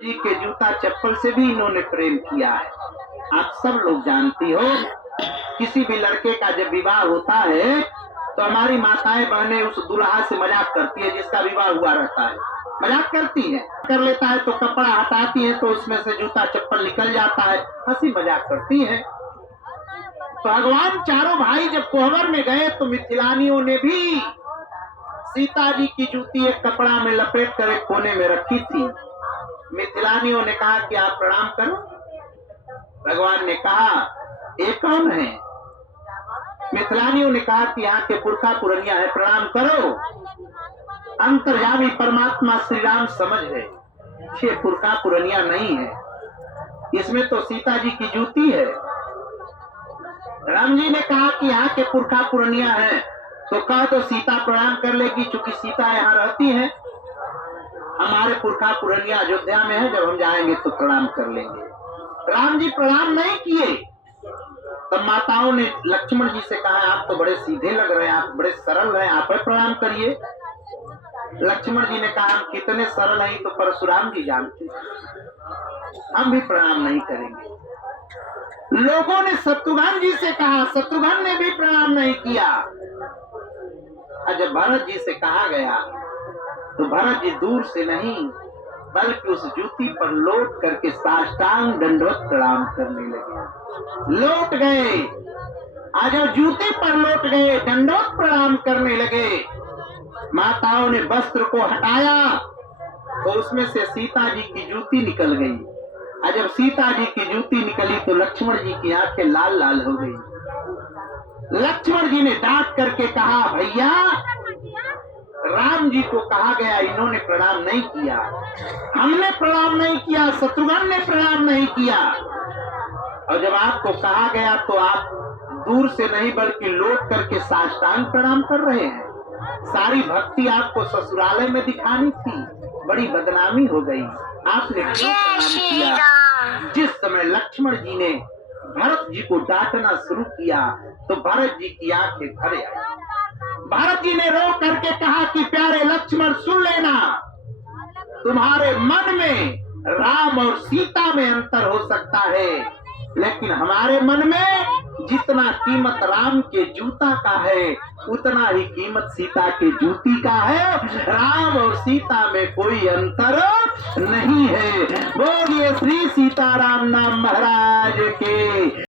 जी के जूता चप्पल से भी इन्होंने प्रेम किया है। आप सब लोग जानती हो, किसी भी लड़के का जब विवाह होता है तो हमारी माताएं बहनें उस दुल्हा से मजाक करती है, जिसका विवाह हुआ रहता है मजाक करती है, कर लेता है तो कपड़ा हटाती है तो उसमें से जूता चप्पल निकल जाता है, हंसी मजाक करती है। तो भगवान चारों भाई जब कोहबर में गए तो मिथिलानियों ने भी सीता जी की जूती एक कपड़ा में लपेट कर एक कोने में रखी थी। मिथिलानियों ने कहा कि आप प्रणाम करो। भगवान ने कहा ये कौन है? मिथिलानियों ने कहा कि यहाँ के पुरखा पुरनिया है, प्रणाम करो। अंतर्यामी परमात्मा श्री राम समझ है, ये पुरखा पुरनिया नहीं है, इसमें तो सीता जी की जूती है। राम जी ने कहा कि यहाँ के पुरखा पुरनिया है, तो कहा तो सीता प्रणाम कर लेगी, चूंकि सीता यहाँ रहती है। हमारे पुरखा पुरनिया अयोध्या में है, जब हम जाएंगे तो प्रणाम कर लेंगे। राम जी प्रणाम नहीं किए। तब माताओं ने लक्ष्मण जी से कहा आप तो बड़े सीधे लग रहे हैं, आप बड़े सरल हैं, आप प्रणाम करिए। लक्ष्मण जी ने कहा हम कितने सरल हैं तो परशुराम जी जानते, हम भी प्रणाम नहीं करेंगे। लोगों ने शत्रुघ्न जी से कहा, शत्रुघ्न ने भी प्रणाम नहीं किया। और जब भरत जी से कहा गया तो भरत जी दूर से नहीं बल्कि उस जूती पर लौट करके साष्टांग दंडवत प्रणाम करने लगे। लौट गए, आज जब जूती पर लौट गए, दंडवत प्रणाम करने लगे। माताओं ने वस्त्र को हटाया तो उसमें से सीता जी की जूती निकल गई। और जब सीता जी की जूती निकली तो लक्ष्मण जी की आंखें लाल लाल हो गई। लक्ष्मण जी ने डांट करके कहा भैया, राम जी को कहा गया इन्होंने प्रणाम नहीं किया, हमने प्रणाम नहीं किया, शत्रुघ्न ने प्रणाम नहीं किया। और जब आपको कहा गया तो आप दूर से नहीं बल्कि लौट करके साष्टांग प्रणाम कर रहे हैं। सारी भक्ति आपको ससुरालय में दिखानी थी, बड़ी बदनामी हो गई। आपने क्यों प्रणाम किया? जिस समय लक्ष्मण जी ने भरत जी को डांटना शुरू किया तो भरत जी की आंखें भर आई। भरत जी ने रो करके कहा कि प्यारे लक्ष्मण सुन लेना, तुम्हारे मन में राम और सीता में अंतर हो सकता है, लेकिन हमारे मन में जितना कीमत राम के जूता का है उतना ही कीमत सीता के जूती का है। राम और सीता में कोई अंतर नहीं है। बोलिए श्री सीताराम नाम महाराज के।